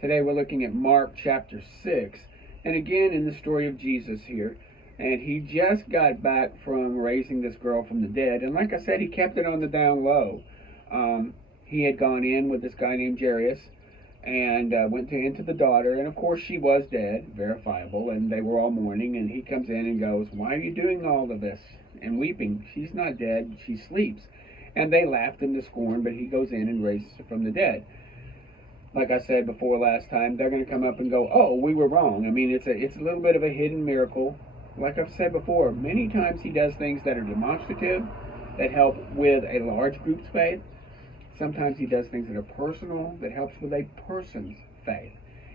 Today we're looking at Mark chapter 6, and again in the story of Jesus here. And he just got back from raising this girl from the dead, and like I said, he kept it on the down low. He had gone in with this guy named Jairus, and went into the daughter, and of course she was dead, verifiable, and they were all mourning, and he comes in and goes, "Why are you doing all of this and weeping? She's not dead, she sleeps." And they laughed him to scorn, but he goes in and raises her from the dead. Like I said before last time, they're going to come up and go, "Oh, we were wrong." I mean, it's a little bit of a hidden miracle. Like I've said before, many times he does things that are demonstrative, that help with a large group's faith. Sometimes he does things that are personal, that helps with a person's faith.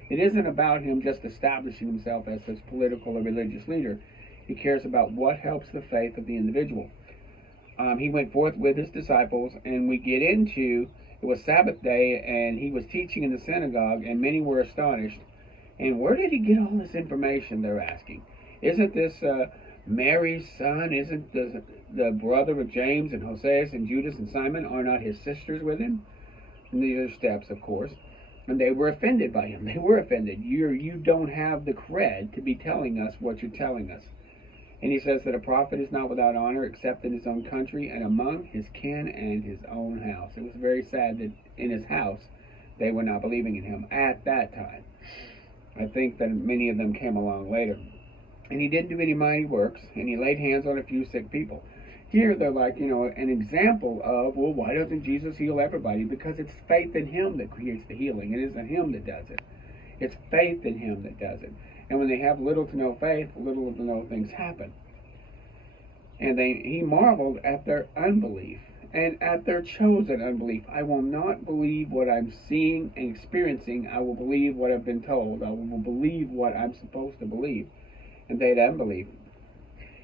It isn't about him just establishing himself as this political or religious leader. He cares about what helps the faith of the individual. He went forth with his disciples, and we get into, it was Sabbath day, and he was teaching in the synagogue, and many were astonished. And where did he get all this information, they're asking? Isn't this Mary's son? Isn't the brother of James and Hoseas and Judas and Simon? Are not his sisters with him? And these are steps, of course. And they were offended by him. They were offended. You don't have the cred to be telling us what you're telling us. And he says that a prophet is not without honor except in his own country and among his kin and his own house. It was very sad that in his house they were not believing in him at that time. I think that many of them came along later. And he didn't do any mighty works, and he laid hands on a few sick people. Here they're like, an example of, well, why doesn't Jesus heal everybody? Because it's faith in him that creates the healing. It isn't him that does it. It's faith in him that does it. And when they have little to no faith, little to no things happen. And he marveled at their unbelief and at their chosen unbelief. I will not believe what I'm seeing and experiencing. I will believe what I've been told. I will believe what I'm supposed to believe. And they had unbelief.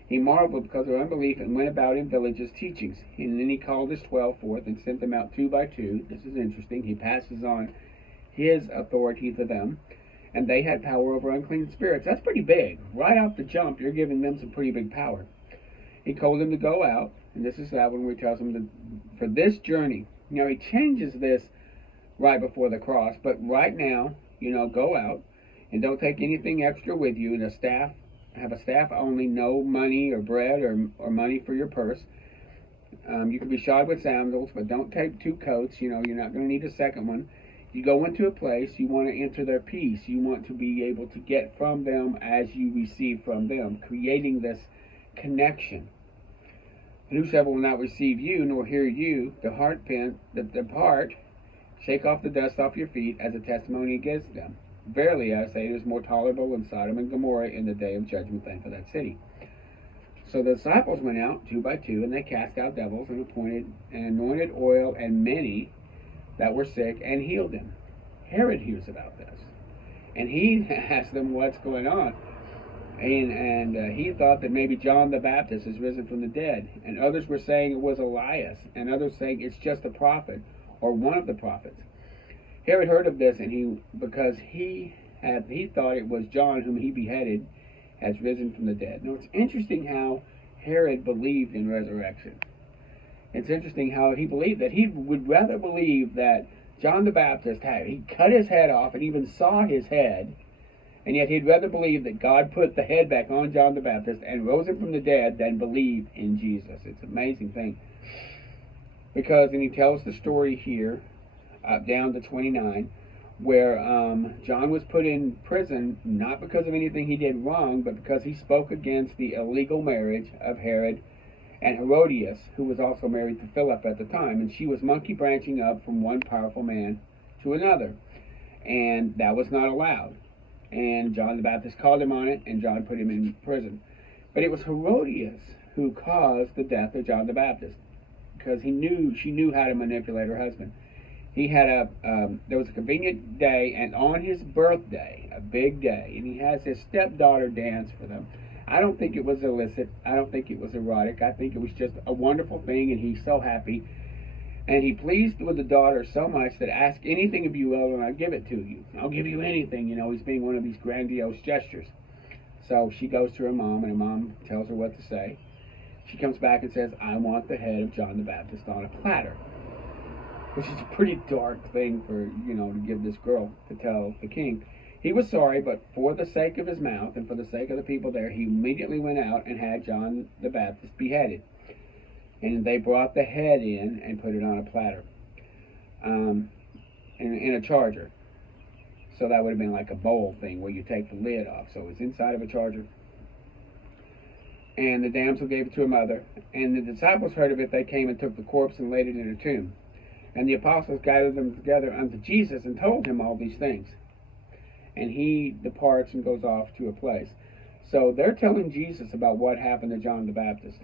He marveled because of their unbelief and went about in villages teaching. And then he called his 12 forth and sent them out 2 by 2. This is interesting. He passes on his authority to them. And they had power over unclean spirits. That's pretty big. Right off the jump, you're giving them some pretty big power. He told them to go out. And this is that one where he tells them for this journey. He changes this right before the cross. But right now, go out. And don't take anything extra with you. And have a staff only, no money or bread or money for your purse. You can be shod with sandals, but don't take 2 coats. You're not going to need a second one. You go into a place, you want to enter their peace. You want to be able to get from them as you receive from them, creating this connection. And whosoever will not receive you nor hear you, depart, shake off the dust off your feet as a testimony against them. Verily, I say, it is more tolerable in Sodom and Gomorrah in the day of judgment than for that city. So the disciples went out 2 by 2, and they cast out devils and anointed oil and many that were sick and healed them. Herod hears about this, and he asks them what's going on. And he thought that maybe John the Baptist is risen from the dead. And others were saying it was Elias, and others saying it's just a prophet or one of the prophets. Herod heard of this, and because he thought it was John whom he beheaded, has risen from the dead. Now it's interesting how Herod believed in resurrection. It's interesting how he believed that. He would rather believe that John the Baptist he cut his head off and even saw his head, and yet he'd rather believe that God put the head back on John the Baptist and rose him from the dead than believe in Jesus. It's an amazing thing. And he tells the story here, down to 29, where John was put in prison not because of anything he did wrong, but because he spoke against the illegal marriage of Herod and Herodias, who was also married to Philip at the time, and she was monkey branching up from one powerful man to another, and that was not allowed. And John the Baptist called him on it, and John put him in prison. But it was Herodias who caused the death of John the Baptist, because she knew how to manipulate her husband. There was a convenient day, and on his birthday, a big day, and he has his stepdaughter dance for them. I don't think it was illicit. I don't think it was erotic. I think it was just a wonderful thing, and he's so happy. And he pleased with the daughter so much that ask anything of you will, and I'll give it to you. I'll give you anything. He's being one of these grandiose gestures. So she goes to her mom, and her mom tells her what to say. She comes back and says, "I want the head of John the Baptist on a platter." which is a pretty dark thing for, to give this girl to tell the king. He was sorry, but for the sake of his mouth and for the sake of the people there, he immediately went out and had John the Baptist beheaded. And they brought the head in and put it on a platter, in a charger. So that would have been like a bowl thing where you take the lid off. So it was inside of a charger. And the damsel gave it to her mother. And the disciples heard of it. They came and took the corpse and laid it in a tomb. And the apostles gathered them together unto Jesus and told him all these things. And he departs and goes off to a place. So they're telling Jesus about what happened to John the Baptist.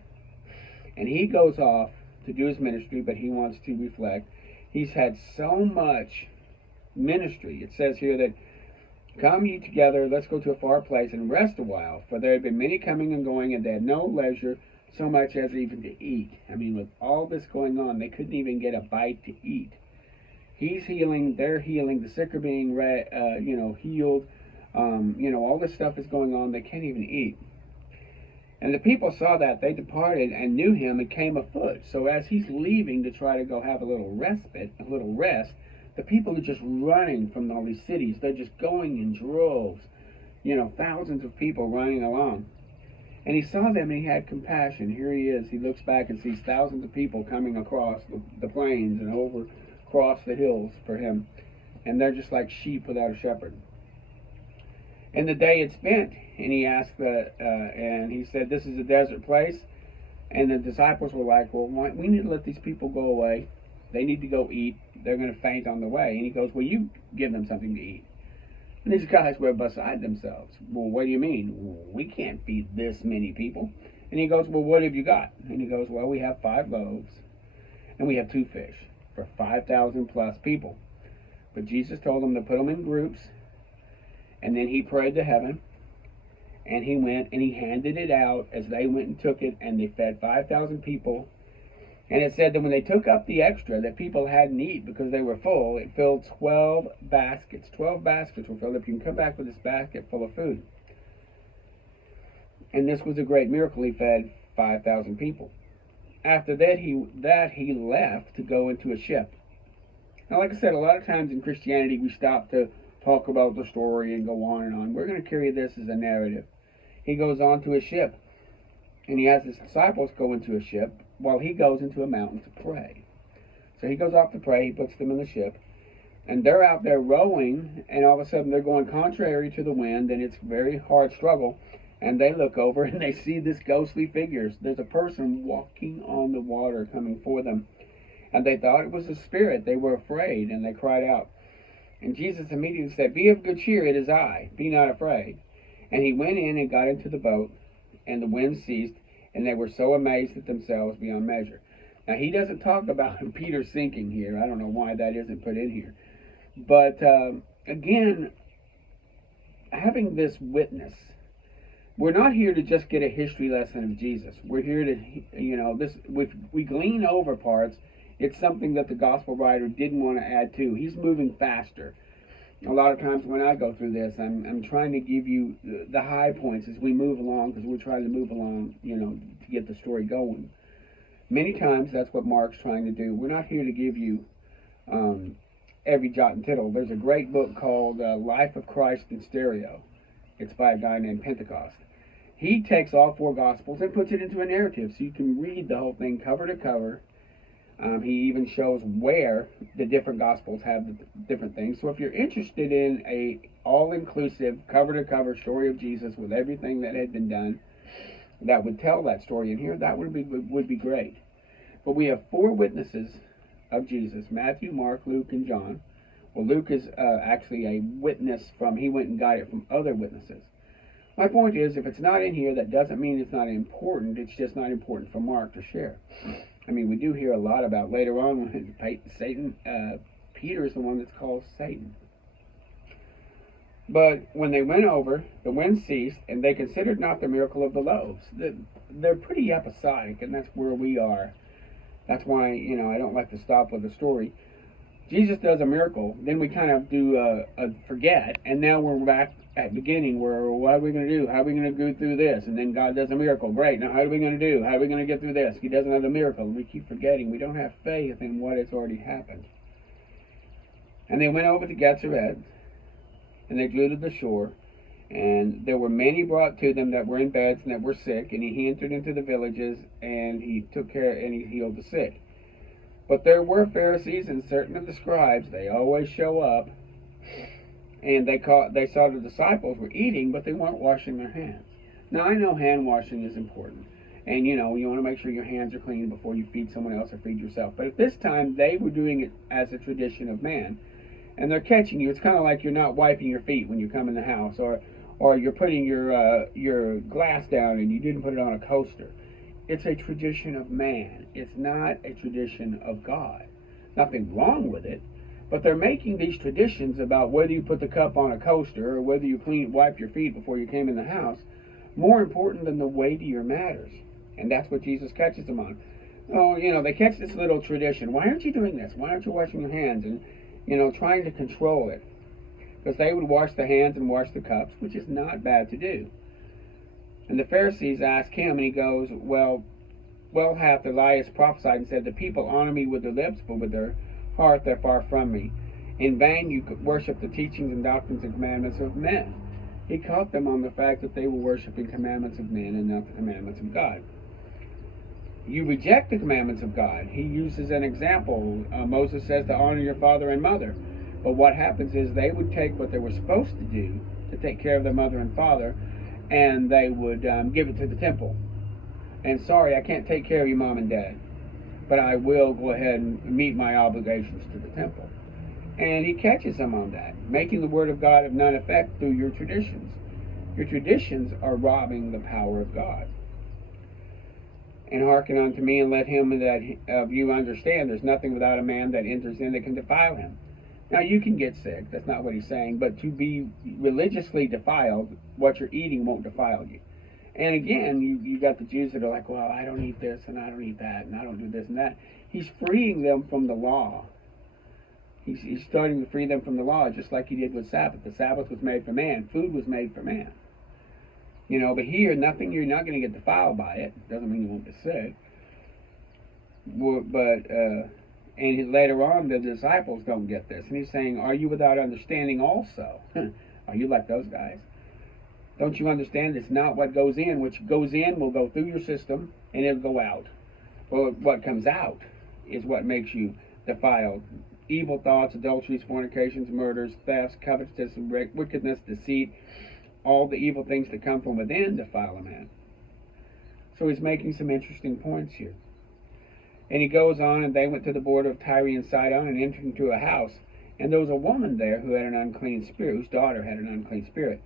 And he goes off to do his ministry, but he wants to reflect. He's had so much ministry. It says here that, come ye together, let's go to a far place and rest a while. For there had been many coming and going, and they had no leisure so much as even to eat. I mean, with all this going on, they couldn't even get a bite to eat. He's healing, they're healing, the sick are being healed. All this stuff is going on, they can't even eat. And the people saw that, they departed and knew him and came afoot. So as he's leaving to try to go have a little respite, a little rest, the people are just running from all these cities. They're just going in droves, thousands of people running along. And he saw them and he had compassion. Here he is. He looks back and sees thousands of people coming across the plains and over across the hills for him. And they're just like sheep without a shepherd. And the day had spent, and he asked and he said, this is a desert place. And the disciples were like, well, we need to let these people go away. They need to go eat. They're going to faint on the way. And he goes, well, you give them something to eat. And these guys were beside themselves. Well, what do you mean? We can't feed this many people. And he goes, well, what have you got? And he goes, well, we have 5 loaves, and we have 2 fish for 5,000 plus people. But Jesus told them to put them in groups. And then he prayed to heaven, and he went and he handed it out as they went and took it, and they fed 5,000 people. And it said that when they took up the extra that people hadn't eaten because they were full, it filled 12 baskets. 12 baskets were filled up. You can come back with this basket full of food. And this was a great miracle. He fed 5,000 people. After that, he left to go into a ship. Now, like I said, a lot of times in Christianity, we stop to talk about the story and go on and on. We're going to carry this as a narrative. He goes on to a ship, and he has his disciples go into a ship while he goes into a mountain to pray. So he goes off to pray, he puts them in the ship, and they're out there rowing, and all of a sudden they're going contrary to the wind, and it's a very hard struggle, and they look over and they see this ghostly figures. There's a person walking on the water coming for them, and they thought it was a spirit. They were afraid, and they cried out. And Jesus immediately said, be of good cheer, it is I, be not afraid. And he went in and got into the boat, and the wind ceased, and they were so amazed at themselves beyond measure. Now, he doesn't talk about Peter sinking here. I don't know why that isn't put in here. But, again, having this witness, we're not here to just get a history lesson of Jesus. We're here to, we glean over parts. It's something that the gospel writer didn't want to add to. He's moving faster. A lot of times when I go through this, I'm trying to give you the high points as we move along, because we're trying to move along, to get the story going. Many times that's what Mark's trying to do. We're not here to give you every jot and tittle. There's a great book called Life of Christ in Stereo. It's by a guy named Pentecost. He takes all 4 gospels and puts it into a narrative, so you can read the whole thing cover to cover. He even shows where the different gospels have the different things. So if you're interested in a all-inclusive, cover-to-cover story of Jesus with everything that had been done that would tell that story in here, that would be great. But we have 4 witnesses of Jesus: Matthew, Mark, Luke, and John. Well, Luke is actually a witness he went and got it from other witnesses. My point is, if it's not in here, that doesn't mean it's not important. It's just not important for Mark to share. I mean, we do hear a lot about later on when Satan, Peter is the one that's called Satan. But when they went over, the wind ceased, and they considered not the miracle of the loaves. They're pretty episodic, and that's where we are. That's why, I don't like to stop with a story. Jesus does a miracle, then we kind of do a forget, and now we're back at the beginning where, what are we going to do? How are we going to go through this? And then God does a miracle. Great, now how are we going to do? How are we going to get through this? He does another miracle, and we keep forgetting. We don't have faith in what has already happened. And they went over to Gennesaret, and they drew to the shore. And there were many brought to them that were in beds and that were sick. And he entered into the villages, and he took care and he healed the sick. But there were Pharisees and certain of the scribes. They always show up. And they saw the disciples were eating, but they weren't washing their hands. Now, I know hand washing is important. And, you want to make sure your hands are clean before you feed someone else or feed yourself. But at this time, they were doing it as a tradition of man. And they're catching you. It's kind of like you're not wiping your feet when you come in the house. Or you're putting your glass down and you didn't put it on a coaster. It's a tradition of man. It's not a tradition of God. Nothing wrong with it. But they're making these traditions about whether you put the cup on a coaster or whether you wipe your feet before you came in the house more important than the weightier matters. And that's what Jesus catches them on. Oh, they catch this little tradition. Why aren't you doing this? Why aren't you washing your hands? And, trying to control it. Because they would wash the hands and wash the cups, which is not bad to do. And the Pharisees ask him, and he goes, Well hath Elias prophesied and said, the people honor me with their lips, but with their heart they're far from me. In vain you worship the teachings and doctrines and commandments of men. He caught them on the fact that they were worshiping commandments of men and not the commandments of God. You reject the commandments of God. He uses an example. Moses says to honor your father and mother. But what happens is they would take what they were supposed to do to take care of their mother and father, and they would give it to the temple. And sorry, I can't take care of your mom and dad, but I will go ahead and meet my obligations to the temple. And he catches them on that, making the word of God of none effect through your traditions. Your traditions are robbing the power of God. And hearken unto me, and let him that of you understand, there's nothing without a man that enters in that can defile him. Now, you can get sick, that's not what he's saying, but to be religiously defiled, what you're eating won't defile you. And again, you got the Jews that are like, well, I don't eat this, and I don't eat that, and I don't do this and that. He's freeing them from the law. He's starting to free them from the law, just like he did with Sabbath. The Sabbath was made for man. Food was made for man. But here, you're not going to get defiled by it. Doesn't mean you won't get sick. And later on, the disciples don't get this. And he's saying, are you without understanding also? Are you like those guys? Don't you understand it's not what goes in? What goes in will go through your system, and it'll go out. But what comes out is what makes you defiled. Evil thoughts, adulteries, fornications, murders, thefts, covetousness, wickedness, deceit, all the evil things that come from within defile a man. So he's making some interesting points here. And he goes on, and they went to the border of Tyre and Sidon and entered into a house. And there was a woman there who had an unclean spirit, whose daughter had an unclean spirit.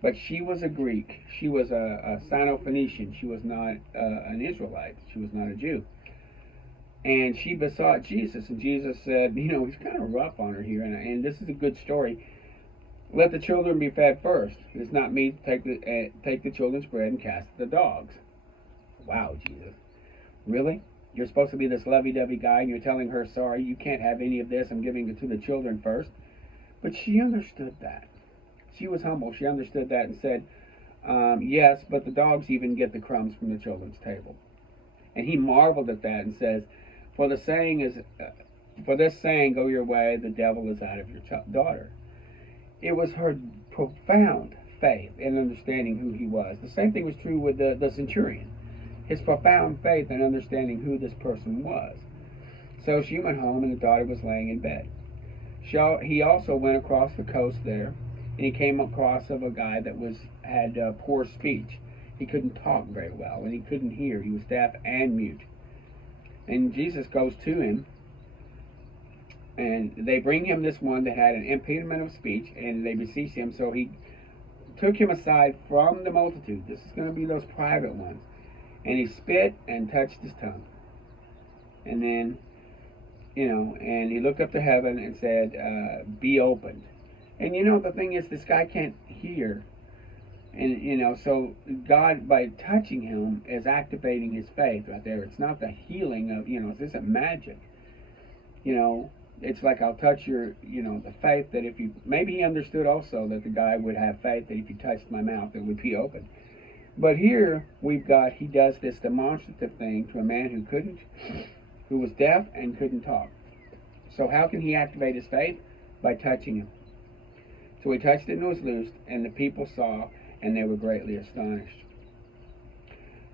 But she was a Greek. She was a Sino-Phoenician. She was not an Israelite. She was not a Jew. And she besought Jesus, and Jesus said, he's kind of rough on her here, and this is a good story. Let the children be fed first. It's not me to take the children's bread and cast it to the dogs. Wow, Jesus. Really? You're supposed to be this lovey-dovey guy, and you're telling her, sorry, you can't have any of this. I'm giving it to the children first. But she understood that. She was humble. She understood that and said, yes, but the dogs even get the crumbs from the children's table. And he marveled at that and says, for this saying, go your way, the devil is out of your daughter. It was her profound faith in understanding who he was. The same thing was true with the centurion. His profound faith in understanding who this person was. So she went home, and the daughter was laying in bed. He also went across the coast there, and he came across of a guy that had poor speech. He couldn't talk very well, and he couldn't hear. He was deaf and mute. And Jesus goes to him, and they bring him this one that had an impediment of speech, and they beseech him. So he took him aside from the multitude. This is going to be those private ones. And he spit and touched his tongue. And then, and he looked up to heaven and said, be opened. And the thing is, this guy can't hear. And, so God, by touching him, is activating his faith right there. It's not the healing of, this isn't magic. It's like I'll touch your, the faith that if you, maybe he understood also that the guy would have faith that if you touched my mouth, it would be open. But here he does this demonstrative thing to a man who was deaf and couldn't talk. So how can he activate his faith? by touching him. So he touched it and it was loosed, and the people saw, and they were greatly astonished.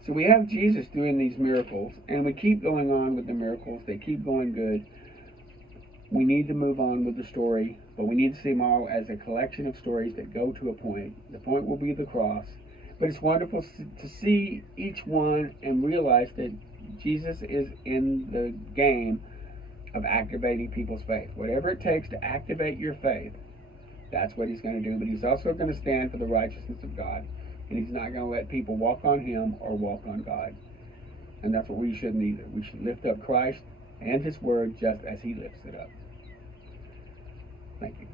So we have Jesus doing these miracles, and we keep going on with the miracles. They keep going good. We need to move on with the story, but we need to see them all as a collection of stories that go to a point. The point will be the cross. But it's wonderful to see each one and realize that Jesus is in the game of activating people's faith. Whatever it takes to activate your faith, that's what he's going to do. But he's also going to stand for the righteousness of God. And he's not going to let people walk on him or walk on God. And that's what we shouldn't either. We should lift up Christ and his word just as he lifts it up. Thank you.